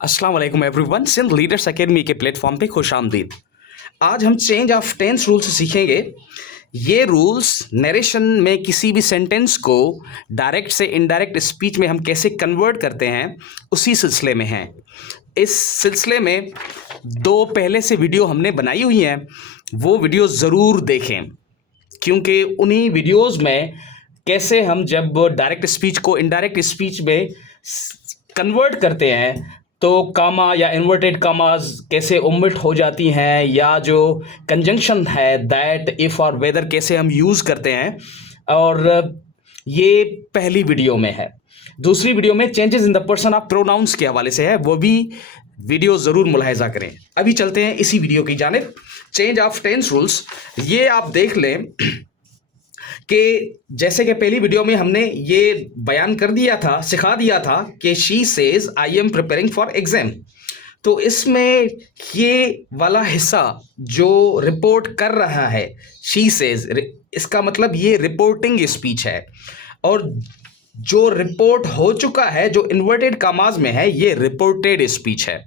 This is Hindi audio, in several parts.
अस्सलाम वालेकुम एवरीवन। सिंध लीडर्स एकेडमी के प्लेटफॉर्म पे खुश आमदीद। आज हम चेंज ऑफ टेंस रूल्स सीखेंगे। ये रूल्स नरेशन में किसी भी सेंटेंस को डायरेक्ट से इनडायरेक्ट स्पीच में हम कैसे कन्वर्ट करते हैं उसी सिलसिले में हैं। इस सिलसिले में दो पहले से वीडियो हमने बनाई हुई हैं, वो वीडियो ज़रूर देखें, क्योंकि उन्हीं वीडियोज़ में कैसे हम जब डायरेक्ट स्पीच को इनडायरेक्ट स्पीच में कन्वर्ट करते हैं तो कामा या इन्वर्टेड कामाज कैसे ओमिट हो जाती हैं, या जो कंजंक्शन है दैट, इफ़ और वेदर कैसे हम यूज़ करते हैं, और ये पहली वीडियो में है। दूसरी वीडियो में changes in the person of pronouns के हवाले से है, वो भी वीडियो ज़रूर मुलाहिजा करें। अभी चलते हैं इसी वीडियो की जानिब। चेंज ऑफ टेंस रूल्स ये आप देख लें कि जैसे कि पहली वीडियो में हमने ये बयान कर दिया था, सिखा दिया था कि she says I am preparing for exam. तो इसमें ये वाला हिस्सा जो रिपोर्ट कर रहा है शी सेज, इसका मतलब ये रिपोर्टिंग स्पीच है, और जो रिपोर्ट हो चुका है जो इन्वर्टेड कामाज में है ये रिपोर्टेड स्पीच है।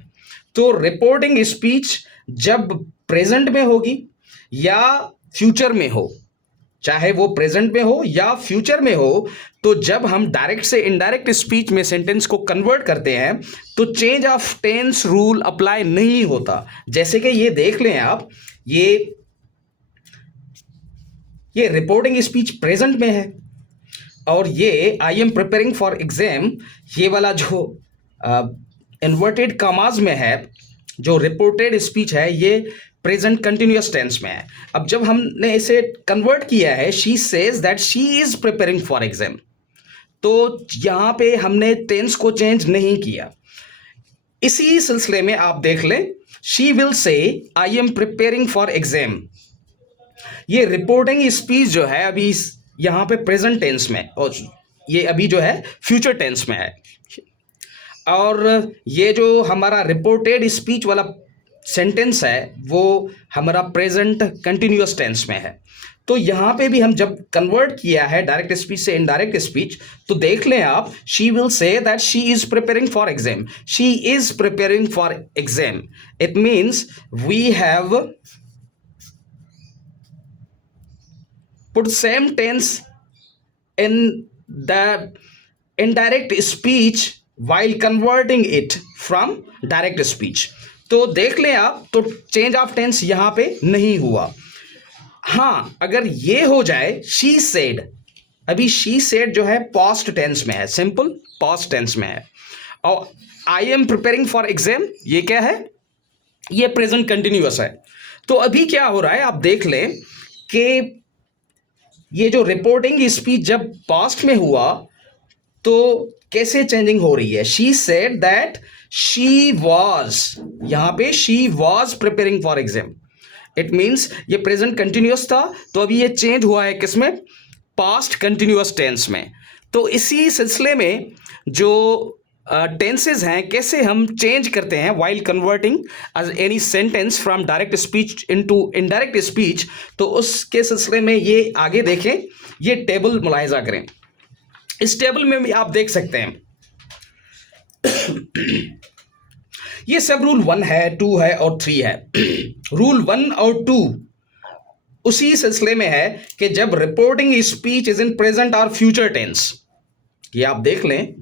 तो रिपोर्टिंग स्पीच जब प्रेजेंट में होगी या फ्यूचर में हो, चाहे वो प्रेजेंट में हो या फ्यूचर में हो, तो जब हम डायरेक्ट से इनडायरेक्ट स्पीच में सेंटेंस को कन्वर्ट करते हैं तो change of tense rule apply नहीं होता। जैसे कि ये देख लें आप, ये रिपोर्टिंग स्पीच प्रेजेंट में है, और ये I am preparing for exam, ये वाला जो इन्वर्टेड कामाज में है, जो रिपोर्टेड स्पीच है, ये प्रेजेंट कंटिन्यूअस टेंस में है। अब जब हमने इसे कन्वर्ट किया है, she says that she is preparing for exam, तो यहाँ पे हमने टेंस को चेंज नहीं किया। इसी सिलसिले में आप देख लें, शी विल से I am preparing for exam, ये रिपोर्टिंग स्पीच जो है अभी यहाँ पे प्रेजेंट टेंस में, और ये अभी जो है फ्यूचर टेंस में है, और ये जो हमारा रिपोर्टेड स्पीच वाला सेंटेंस है वो हमारा प्रेजेंट कंटिन्यूअस टेंस में है। तो यहाँ पे भी हम जब कन्वर्ट किया है डायरेक्ट स्पीच से इनडायरेक्ट स्पीच, तो देख लें आप, she will say that she is preparing for exam, she is preparing for exam. It means we have put same tense in the indirect speech while converting it from direct speech। तो देख लें आप, तो चेंज ऑफ टेंस यहां पे नहीं हुआ। हाँ, अगर ये हो जाए she said, अभी she said जो है past टेंस में है, सिंपल past टेंस में है, और I am preparing for exam ये क्या है, ये प्रेजेंट कंटिन्यूअस है। तो अभी क्या हो रहा है आप देख लें कि ये जो रिपोर्टिंग स्पीच जब पास्ट में हुआ तो कैसे चेंजिंग हो रही है। She said that she was, यहां पे she was preparing for exam, it means ये प्रेजेंट कंटिन्यूअस था, तो अभी ये चेंज हुआ है किसमें, पास्ट कंटिन्यूअस टेंस में। तो इसी सिलसिले में जो टेंसेज हैं कैसे हम चेंज करते हैं while converting any sentence from direct speech into indirect speech, तो उसके सिलसिले में ये आगे देखें, ये टेबल मुलाहिजा करें। इस टेबल में भी आप देख सकते हैं ये सब रूल 1 है, 2 है और 3 है। रूल 1 और 2 उसी सिलसिले में है कि जब reporting speech is in present और फ्यूचर टेंस, ये आप देख लें,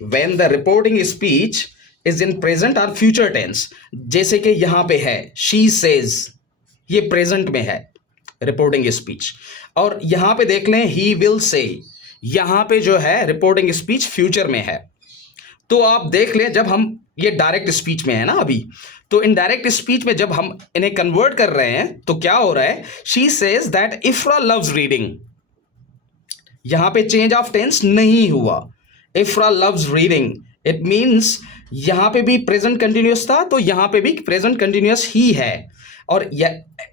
when the reporting speech is in present और फ्यूचर टेंस, जैसे कि यहां पे है शी सेज, ये प्रेजेंट में है रिपोर्टिंग स्पीच, और यहां पे देख लें ही विल से, यहां पे जो है रिपोर्टिंग स्पीच फ्यूचर में है। तो आप देख लें, जब हम ये डायरेक्ट स्पीच में है ना अभी, तो इनडायरेक्ट स्पीच में जब हम इन्हें कन्वर्ट कर रहे हैं तो क्या हो रहा है, she says that इफ्रा loves reading, यहां पे चेंज ऑफ टेंस नहीं हुआ, इफ्रा लव्स रीडिंग, इट मीन्स यहां पे भी प्रेजेंट कंटिन्यूअस था, तो यहां पे भी प्रेजेंट कंटिन्यूअस ही है। और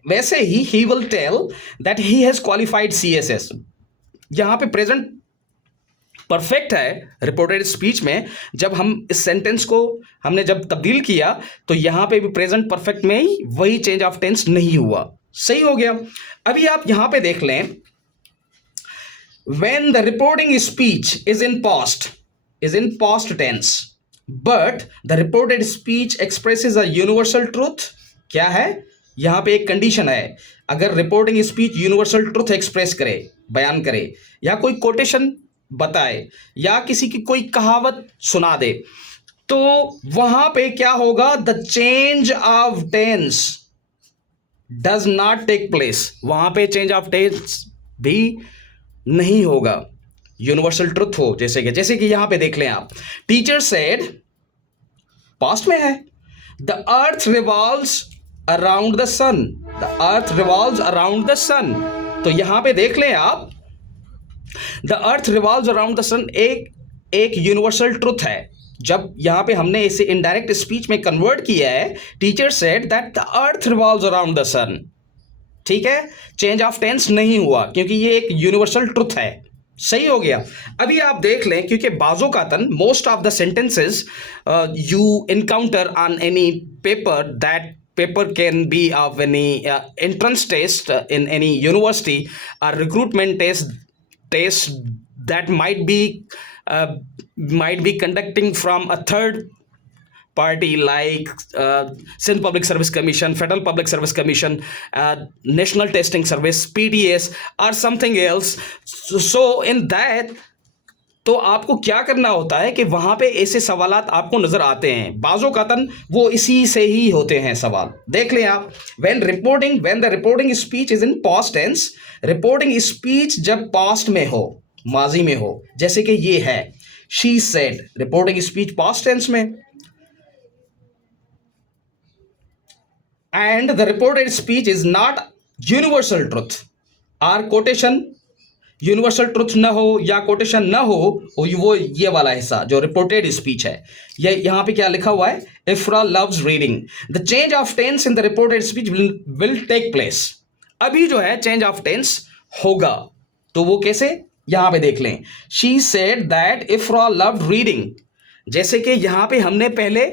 वैसे ही will tell that he has qualified CSS, यहां पे प्रेजेंट परफेक्ट है रिपोर्टेड स्पीच में। जब हम इस सेंटेंस को हमने जब तब्दील किया तो यहां पे भी प्रेजेंट परफेक्ट में ही वही चेंज ऑफ टेंस नहीं हुआ, सही हो गया। अभी आप यहां पे देख लें, when the reporting speech is in past tense, but the reported speech expresses a universal truth. क्या है यहां पे एक कंडीशन है, अगर reporting speech universal truth express करे, बयान करे, या कोई कोटेशन बताए, या किसी की कोई कहावत सुना दे, तो वहां पे क्या होगा, the change of tense does not take place. वहां पे चेंज ऑफ टेंस भी नहीं होगा, यूनिवर्सल ट्रुथ हो। जैसे कि यहां पे देख लें आप, टीचर सेड, पास्ट में है, the earth revolves around the sun, the earth revolves around the sun. तो यहां पे देख लें आप, the earth revolves around the sun एक यूनिवर्सल ट्रुथ है। जब यहां पे हमने इसे इनडायरेक्ट स्पीच में कन्वर्ट किया है, teacher said that the earth revolves around the sun, ठीक है, चेंज ऑफ टेंस नहीं हुआ क्योंकि ये एक यूनिवर्सल ट्रुथ है। सही हो गया। अभी आप देख लें, क्योंकि बाजो कातन most of the sentences you encounter on any paper, that paper can be of any entrance test in any university or recruitment test that might be conducting from a third party like Sindh Public Service Commission, Federal Public Service Commission, National Testing Service, PTS or something else. So in that, तो आपको क्या करना होता है कि वहां पे ऐसे सवालात आपको नजर आते हैं, बाजो कातन वो इसी से ही होते हैं सवाल। देख लें आप, when the reporting speech is in past tense, reporting speech जब पास्ट में हो, माजी में हो, जैसे कि ये है she said, reporting speech past tense में, and the reported speech is not universal truth, or quotation universal truth न हो या कोटेशन न हो, वो ये वाला हिस्सा जो रिपोर्टेड स्पीच है, ये यहां पे क्या लिखा हुआ है, Ifra loves reading, the change of tense in the reported speech will take place. अभी जो है चेंज ऑफ टेंस होगा, तो वो कैसे, यहां पे देख लें, she said that इफ्रा loved reading, जैसे कि यहां पे हमने पहले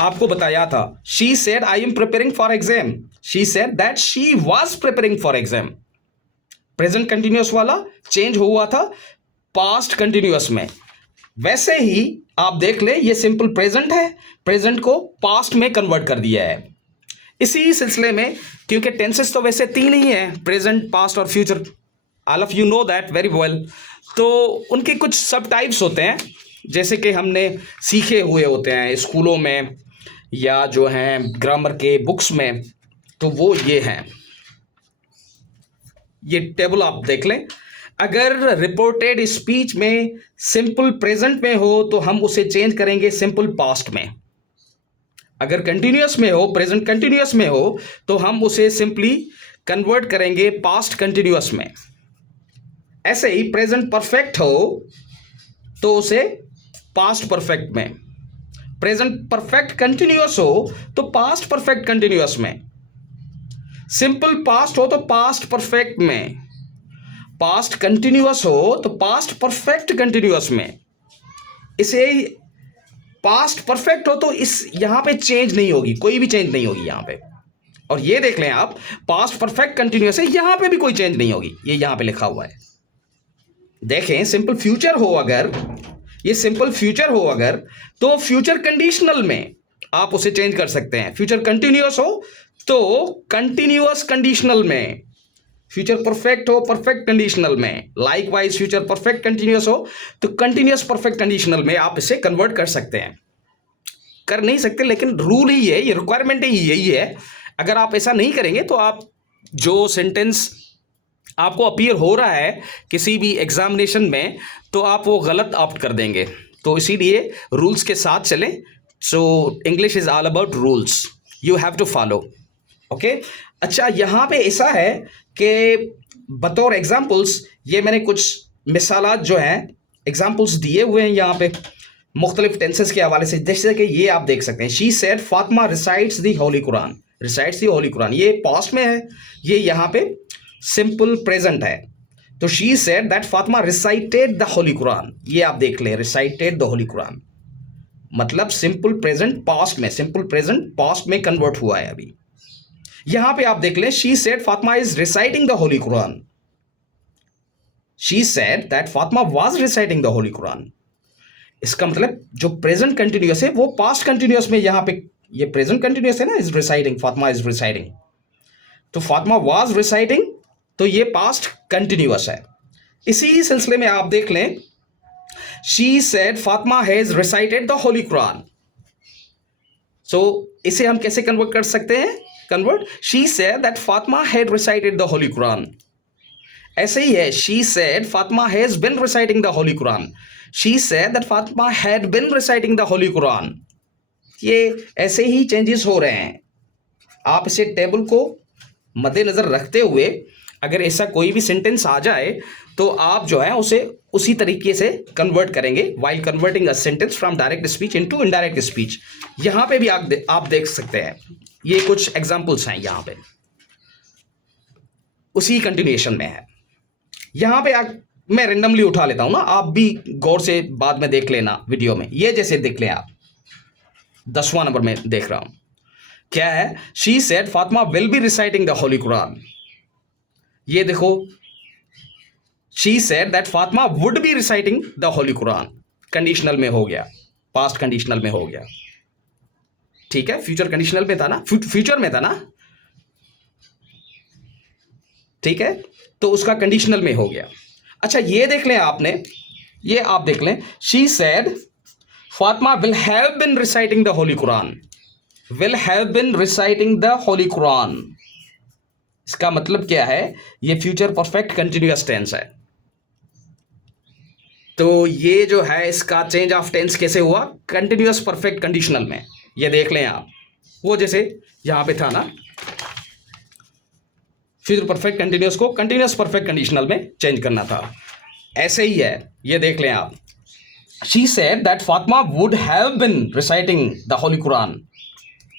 आपको बताया था, she said I am preparing for exam, she said that she was preparing for exam. Present continuous वाला चेंज हुआ था पास्ट कंटिन्यूअस में। वैसे ही आप देख ले, ये सिंपल प्रेजेंट है, प्रेजेंट को पास्ट में कन्वर्ट कर दिया है। इसी सिलसिले में, क्योंकि टेंसेस तो वैसे तीन ही हैं, प्रेजेंट, पास्ट और future, all of you know that very well, तो उनके कुछ सब टाइप्स होते हैं, जैसे कि हमने सीखे हुए होते हैं स्कूलों में या जो हैं ग्रामर के बुक्स में, तो वो ये हैं, ये टेबल आप देख लें। अगर रिपोर्टेड स्पीच में सिंपल प्रेजेंट में हो तो हम उसे चेंज करेंगे सिंपल पास्ट में, अगर कंटिन्यूअस में हो, प्रेजेंट कंटिन्यूअस में हो, तो हम उसे सिंपली कन्वर्ट करेंगे पास्ट कंटिन्यूअस में। ऐसे ही प्रेजेंट परफेक्ट हो तो उसे पास्ट परफेक्ट में, प्रेजेंट परफेक्ट कंटिन्यूअस हो तो पास्ट परफेक्ट कंटिन्यूअस में, सिंपल पास्ट हो तो पास्ट परफेक्ट में, पास्ट कंटिन्यूअस हो तो पास्ट परफेक्ट कंटिन्यूअस में। इसे पास्ट परफेक्ट हो तो इस यहां पे चेंज नहीं होगी, कोई भी चेंज नहीं होगी यहां पे। और ये देख लें आप, पास्ट परफेक्ट कंटिन्यूअस है, यहां पे भी कोई चेंज नहीं होगी, ये यहां पे लिखा हुआ है। देखें, सिंपल फ्यूचर हो अगर, ये सिंपल फ्यूचर हो अगर, तो फ्यूचर कंडीशनल में आप उसे चेंज कर सकते हैं। फ्यूचर कंटिन्यूअस हो तो कंटिन्यूअस कंडीशनल में, फ्यूचर परफेक्ट हो परफेक्ट कंडीशनल में, like wise future perfect continuous हो तो कंटिन्यूअस परफेक्ट कंडीशनल में आप इसे कन्वर्ट कर सकते हैं। कर नहीं सकते, लेकिन रूल ही है, ये रिक्वायरमेंट ही यही है। अगर आप ऐसा नहीं करेंगे तो आप जो सेंटेंस आपको अपीयर हो रहा है किसी भी एग्जामिनेशन में, तो आप वो गलत ऑप्ट कर देंगे। तो इसीलिए रूल्स के साथ चलें। So English is all about rules, you have to follow. Okay, अच्छा, यहाँ पे ऐसा है कि बतौर एग्जाम्पल्स ये मैंने कुछ मिसालात जो हैं एग्जाम्पल्स दिए हुए हैं यहाँ पे मुख्तलिफ टेंसेस के हवाले से। जैसे कि ये आप देख सकते हैं, she said Fatima recites the holy Quran, recites the holy Quran, ये पास्ट में है, ये यहाँ पे सिंपल प्रेजेंट है। तो she said that Fatima recited the holy Quran, ये आप देख लें, रिसाइटेड द होली कुरान मतलब सिंपल प्रेजेंट पास्ट में, सिंपल प्रेजेंट पास्ट में कन्वर्ट हुआ है अभी। यहां पे आप देख लें, she said Fatima is reciting the holy Quran, she said that Fatima was reciting the holy Quran. इसका मतलब जो प्रेजेंट कंटिन्यूअस है वो पास्ट कंटिन्यूअस में यहाँ पे, ये प्रेजेंट कंटिन्यूअस है ना, is residing, Fatima is residing, तो फातिमा वाज रिसाइडिंग, तो ये पास्ट कंटिन्यूअस है। इसी सिलसिले में आप देख लें, she said Fatima has recited the holy Quran. So इसे हम कैसे कन्वर्ट कर सकते हैं? Convert, she said that Fatima had recited the holy Quran. ऐसे ही है, she said Fatima has been reciting the holy Quran, she said that Fatima had been reciting the holy Quran. ये ऐसे ही चेंजेस हो रहे हैं। आप इसे टेबल को मद्देनजर रखते हुए अगर ऐसा कोई भी सेंटेंस आ जाए तो आप जो है उसे उसी तरीके से कन्वर्ट करेंगे, while converting a sentence from direct speech into indirect speech. यहां पे भी आप देख सकते हैं, ये कुछ एग्जांपल्स हैं यहां पे, उसी कंटिन्यूएशन में है। यहां पे मैं रेंडमली उठा लेता हूं ना, आप भी गौर से बाद में देख लेना वीडियो में। ये जैसे देख लें आप, 10वां नंबर में देख रहा हूं, क्या है? She said Fatima will be reciting the holy Quran. ये देखो, she said that Fatima would be reciting the holy Quran, conditional में हो गया, पास्ट कंडीशनल में हो गया, ठीक है। फ्यूचर कंडीशनल में था ना, फ्यूचर में था ना, ठीक है, तो उसका कंडीशनल में हो गया। अच्छा, ये देख लें आपने, ये आप देख लें, she said Fatima will have been reciting the holy Quran, will have been reciting the holy Quran. इसका मतलब क्या है? ये फ्यूचर परफेक्ट कंटिन्यूअस टेंस है। तो ये जो है इसका चेंज ऑफ टेंस कैसे हुआ? कंटिन्यूअस परफेक्ट कंडीशनल में। ये देख लें आप, वो जैसे यहां पे था ना, फ्यूचर परफेक्ट कंटिन्यूअस को कंटिन्यूअस परफेक्ट कंडीशनल में चेंज करना था, ऐसे ही है। ये देख लें आप, she said that Fatima would have been reciting the holy Quran,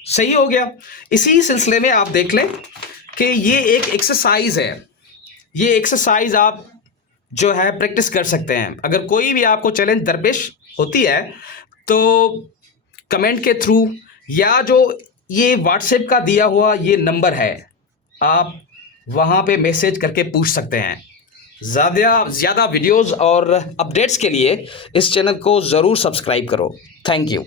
सही हो गया। इसी सिलसिले में आप देख लें कि ये एक एक्सरसाइज है, ये एक्सरसाइज आप जो है प्रैक्टिस कर सकते हैं। अगर कोई भी आपको चैलेंज दरपेश होती है तो कमेंट के थ्रू या जो ये व्हाट्सएप का दिया हुआ ये नंबर है, आप वहाँ पे मैसेज करके पूछ सकते हैं। ज़्यादा वीडियोस और अपडेट्स के लिए इस चैनल को ज़रूर सब्सक्राइब करो। Thank you.